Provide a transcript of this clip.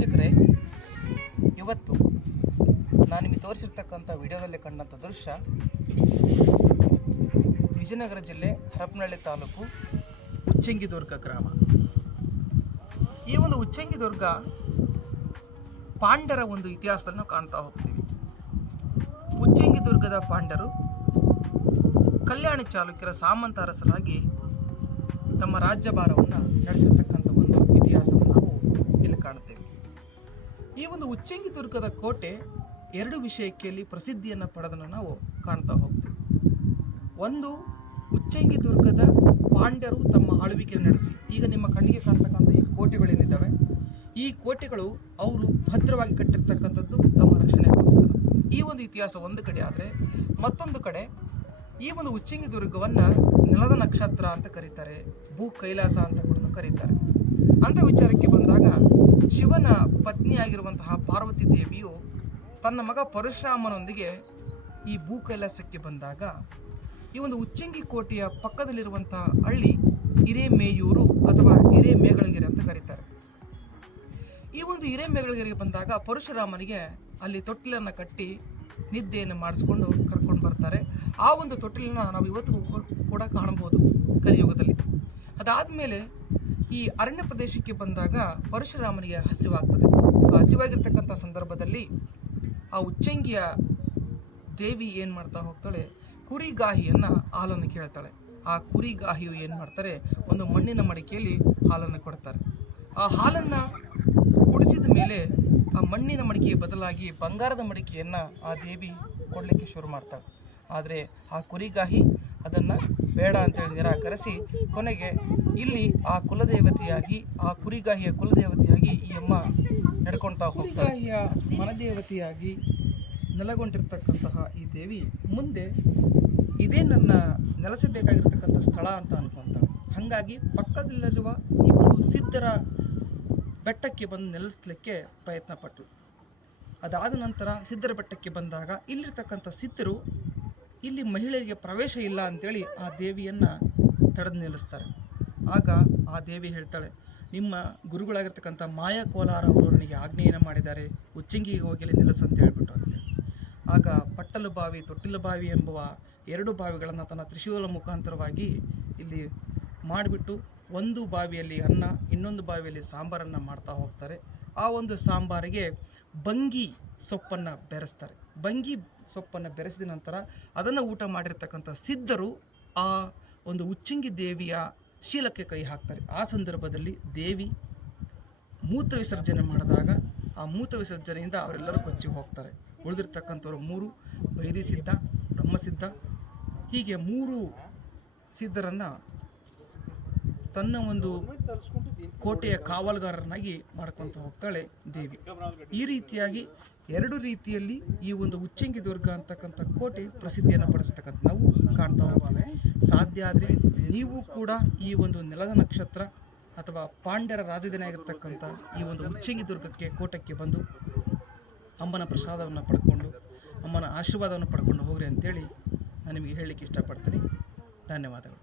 ವೀಕ್ಷಕರೇ, ಇವತ್ತು ನಾನು ನಿಮಗೆ ತೋರಿಸಿರ್ತಕ್ಕಂಥ ವಿಡಿಯೋದಲ್ಲಿ ಕಂಡಂಥ ದೃಶ್ಯ ವಿಜಯನಗರ ಜಿಲ್ಲೆ ಹರಪನಹಳ್ಳಿ ತಾಲೂಕು ಉಚ್ಚಂಗಿದುರ್ಗ ಗ್ರಾಮ. ಈ ಒಂದು ಉಚ್ಚಂಗಿದುರ್ಗ ಪಾಂಡ್ಯರ ಒಂದು ಇತಿಹಾಸದಲ್ಲಿ ನಾವು ಕಾಣ್ತಾ ಹೋಗ್ತೀವಿ. ಉಚ್ಚಂಗಿದುರ್ಗದ ಪಾಂಡ್ಯರು ಕಲ್ಯಾಣಿ ಚಾಲುಕ್ಯರ ಸಾಮಂತ ಅರಸರಾಗಿ ತಮ್ಮ ರಾಜ್ಯಭಾರವನ್ನು ನಡೆಸಿರ್ತಕ್ಕಂಥ ಒಂದು ಇತಿಹಾಸವನ್ನು ನಾವು ಇಲ್ಲಿ ಕಾಣುತ್ತೇವೆ. ಈ ಒಂದು ಉಚ್ಚಂಗಿದುರ್ಗದ ಕೋಟೆ ಎರಡು ವಿಷಯಕ್ಕೆ ಪ್ರಸಿದ್ಧಿಯನ್ನು ಪಡೆದನ್ನು ನಾವು ಕಾಣ್ತಾ ಹೋಗ್ತೇವೆ. ಒಂದು, ಉಚ್ಚಂಗಿದುರ್ಗದ ಪಾಂಡ್ಯರು ತಮ್ಮ ಆಳ್ವಿಕೆಯನ್ನು ನಡೆಸಿ, ಈಗ ನಿಮ್ಮ ಕಣ್ಣಿಗೆ ಕಾಣ್ತಕ್ಕಂಥ ಈ ಕೋಟೆಗಳೇನಿದ್ದಾವೆ, ಈ ಕೋಟೆಗಳು ಅವರು ಭದ್ರವಾಗಿ ಕಟ್ಟಿರ್ತಕ್ಕಂಥದ್ದು ತಮ್ಮ ರಕ್ಷಣೆಗೋಸ್ಕರ. ಈ ಒಂದು ಇತಿಹಾಸ ಒಂದು ಕಡೆ ಆದರೆ, ಮತ್ತೊಂದು ಕಡೆ ಈ ಒಂದು ಉಚ್ಚಂಗಿದುರ್ಗವನ್ನು ನೆಲದ ನಕ್ಷತ್ರ ಅಂತ ಕರೀತಾರೆ, ಭೂ ಕೈಲಾಸ ಅಂತ ಕೂಡ ಕರೀತಾರೆ. ಅಂಥ ವಿಚಾರಕ್ಕೆ ಬಂದಾಗ, ಶಿವನ ಪತ್ನಿಯಾಗಿರುವಂತಹ ಪಾರ್ವತಿ ದೇವಿಯು ತನ್ನ ಮಗ ಪರಶುರಾಮನೊಂದಿಗೆ ಈ ಭೂ ಕೈಲಾಸಕ್ಕೆ ಬಂದಾಗ, ಈ ಒಂದು ಉಚ್ಚಂಗಿ ಕೋಟೆಯ ಪಕ್ಕದಲ್ಲಿರುವಂತಹ ಹಳ್ಳಿ ಹಿರೇಮೇಯೂರು ಅಥವಾ ಹಿರೇಮೇಗಳಗಿರಿ ಅಂತ ಕರೀತಾರೆ. ಈ ಒಂದು ಹಿರೇಮೇಗಳಗಿರಿಗೆ ಬಂದಾಗ ಪರಶುರಾಮನಿಗೆ ಅಲ್ಲಿ ತೊಟ್ಟಿಲನ್ನು ಕಟ್ಟಿ ನಿದ್ದೆಯನ್ನು ಮಾಡಿಸ್ಕೊಂಡು ಕರ್ಕೊಂಡು ಬರ್ತಾರೆ. ಆ ಒಂದು ತೊಟ್ಟಿಲನ್ನು ನಾವು ಇವತ್ತಿಗೂ ಕೂಡ ಕಾಣಬಹುದು ಕಲಿಯುಗದಲ್ಲಿ. ಅದಾದಮೇಲೆ ಈ ಅರಣ್ಯ ಪ್ರದೇಶಕ್ಕೆ ಬಂದಾಗ ಪರಶುರಾಮನಿಗೆ ಹಸಿವಾಗ್ತದೆ. ಆ ಹಸಿವಾಗಿರ್ತಕ್ಕಂಥ ಸಂದರ್ಭದಲ್ಲಿ ಆ ಉಚ್ಚಂಗಿಯ ದೇವಿ ಏನು ಮಾಡ್ತಾ ಹೋಗ್ತಾಳೆ, ಕುರಿಗಾಹಿಯನ್ನು ಹಾಲನ್ನು ಕೇಳ್ತಾಳೆ. ಆ ಕುರಿಗಾಹಿಯು ಏನು ಮಾಡ್ತಾರೆ, ಒಂದು ಮಣ್ಣಿನ ಮಡಿಕೆಯಲ್ಲಿ ಹಾಲನ್ನು ಕೊಡ್ತಾರೆ. ಆ ಹಾಲನ್ನು ಕುಡಿಸಿದ ಮೇಲೆ ಆ ಮಣ್ಣಿನ ಮಡಿಕೆಯ ಬದಲಾಗಿ ಬಂಗಾರದ ಮಡಿಕೆಯನ್ನು ಆ ದೇವಿ ಕೊಡಲಿಕ್ಕೆ ಶುರು ಮಾಡ್ತಾಳೆ. ಆದರೆ ಆ ಕುರಿಗಾಹಿ ಅದನ್ನು ಬೇಡ ಅಂತೇಳಿ ನಿರಾಕರಿಸಿ, ಕೊನೆಗೆ ಇಲ್ಲಿ ಆ ಕುಲದೇವತೆಯಾಗಿ, ಆ ಕುರಿಗಾಹಿಯ ಕುಲದೇವತೆಯಾಗಿ ಈ ಅಮ್ಮ ನಡ್ಕೊಳ್ತಾ ಹೋಗ್ತಾಳೆ. ಕುರಿಗಾಹಿಯ ಮನದೇವತೆಯಾಗಿ ನೆಲೆಗೊಂಡಿರ್ತಕ್ಕಂತಹ ಈ ದೇವಿ ಮುಂದೆ ಇದೇ ನನ್ನ ನೆಲೆಸಬೇಕಾಗಿರ್ತಕ್ಕಂಥ ಸ್ಥಳ ಅಂತ ಅನ್ಕೊತಾಳೆ. ಹಾಗಾಗಿ ಪಕ್ಕದಲ್ಲಿರುವ ಈ ಒಂದು ಸಿದ್ಧರ ಬೆಟ್ಟಕ್ಕೆ ಬಂದು ನೆಲೆಸಲಿಕ್ಕೆ ಪ್ರಯತ್ನ ಪಟ್ಟರು. ಅದಾದ ನಂತರ ಸಿದ್ಧರ ಬೆಟ್ಟಕ್ಕೆ ಬಂದಾಗ ಇಲ್ಲಿರ್ತಕ್ಕಂಥ ಸಿದ್ಧರು ಇಲ್ಲಿ ಮಹಿಳೆಯರಿಗೆ ಪ್ರವೇಶ ಇಲ್ಲ ಅಂತೇಳಿ ಆ ದೇವಿಯನ್ನು ತಡೆದು ನಿಲ್ಲಿಸ್ತಾರೆ. ಆಗ ಆ ದೇವಿ ಹೇಳ್ತಾಳೆ, ನಿಮ್ಮ ಗುರುಗಳಾಗಿರ್ತಕ್ಕಂಥ ಮಾಯಾ ಕೋಲಾರ ಅವರು ನನಗೆ ಆಜ್ಞೆಯನ್ನು ಮಾಡಿದ್ದಾರೆ, ಉಚ್ಚಂಗಿಗೆ ಹೋಗಿ ಅಲ್ಲಿ ನಿಲ್ಲಿಸು ಅಂತ ಹೇಳ್ಬಿಟ್ಟು ಅಂತೇಳಿ. ಆಗ ಪಟ್ಟಲು ಬಾವಿ, ತೊಟ್ಟಿಲು ಬಾವಿ ಎಂಬುವ ಎರಡು ಬಾವಿಗಳನ್ನು ತನ್ನ ತ್ರಿಶೂಲ ಮುಖಾಂತರವಾಗಿ ಇಲ್ಲಿ ಮಾಡಿಬಿಟ್ಟು, ಒಂದು ಬಾವಿಯಲ್ಲಿ ಅನ್ನ, ಇನ್ನೊಂದು ಬಾವಿಯಲ್ಲಿ ಸಾಂಬಾರನ್ನು ಮಾಡ್ತಾ ಹೋಗ್ತಾರೆ. ಆ ಒಂದು ಸಾಂಬಾರಿಗೆ ಬಂಗಿ ಸೊಪ್ಪನ್ನು ಬೆರೆಸ್ತಾರೆ. ಬಂಗಿ ಸೊಪ್ಪನ್ನು ಬೆರೆಸಿದ ನಂತರ ಅದನ್ನು ಊಟ ಮಾಡಿರ್ತಕ್ಕಂಥ ಸಿದ್ಧರು ಆ ಒಂದು ಉಚ್ಚಂಗಿ ದೇವಿಯ ಶೀಲಕ್ಕೆ ಕೈ ಹಾಕ್ತಾರೆ. ಆ ಸಂದರ್ಭದಲ್ಲಿ ದೇವಿ ಮೂತ್ರ ವಿಸರ್ಜನೆ ಮಾಡಿದಾಗ ಆ ಮೂತ್ರ ವಿಸರ್ಜನೆಯಿಂದ ಅವರೆಲ್ಲರೂ ಕೊಚ್ಚಿ ಹೋಗ್ತಾರೆ. ಉಳಿದಿರ್ತಕ್ಕಂಥವ್ರು ಮೂರು, ಬೈರಿಸಿದ್ಧ, ಬ್ರಹ್ಮಸಿದ್ಧ, ಹೀಗೆ ಮೂರು ಸಿದ್ಧರನ್ನು ತನ್ನ ಒಂದು ಕೋಟೆಯ ಕಾವಲುಗಾರರನ್ನಾಗಿ ಮಾಡ್ಕೊತ ಹೋಗ್ತಾಳೆ ದೇವಿ. ಈ ರೀತಿಯಾಗಿ ಎರಡು ರೀತಿಯಲ್ಲಿ ಈ ಒಂದು ಉಚ್ಚಂಗಿದುರ್ಗ ಅಂತಕ್ಕಂಥ ಕೋಟೆ ಪ್ರಸಿದ್ಧಿಯನ್ನು ಪಡೆದಿರ್ತಕ್ಕಂಥ ನಾವು ಕಾಣ್ತಾ ಹೋಗ್ತೇವೆ. ಸಾಧ್ಯ ಆದರೆ ನೀವು ಕೂಡ ಈ ಒಂದು ನೆಲದ ನಕ್ಷತ್ರ ಅಥವಾ ಪಾಂಡ್ಯರ ರಾಜಧಾನಿ ಆಗಿರ್ತಕ್ಕಂಥ ಈ ಒಂದು ಉಚ್ಚಂಗಿದುರ್ಗಕ್ಕೆ ಕೋಟೆಗೆ ಬಂದು ಅಮ್ಮನ ಪ್ರಸಾದವನ್ನು ಪಡ್ಕೊಂಡು, ಅಮ್ಮನ ಆಶೀರ್ವಾದವನ್ನು ಪಡ್ಕೊಂಡು ಹೋಗ್ರಿ ಅಂತೇಳಿ ನಾನು ನಿಮಗೆ ಹೇಳಲಿಕ್ಕೆ ಇಷ್ಟಪಡ್ತೀನಿ. ಧನ್ಯವಾದಗಳು.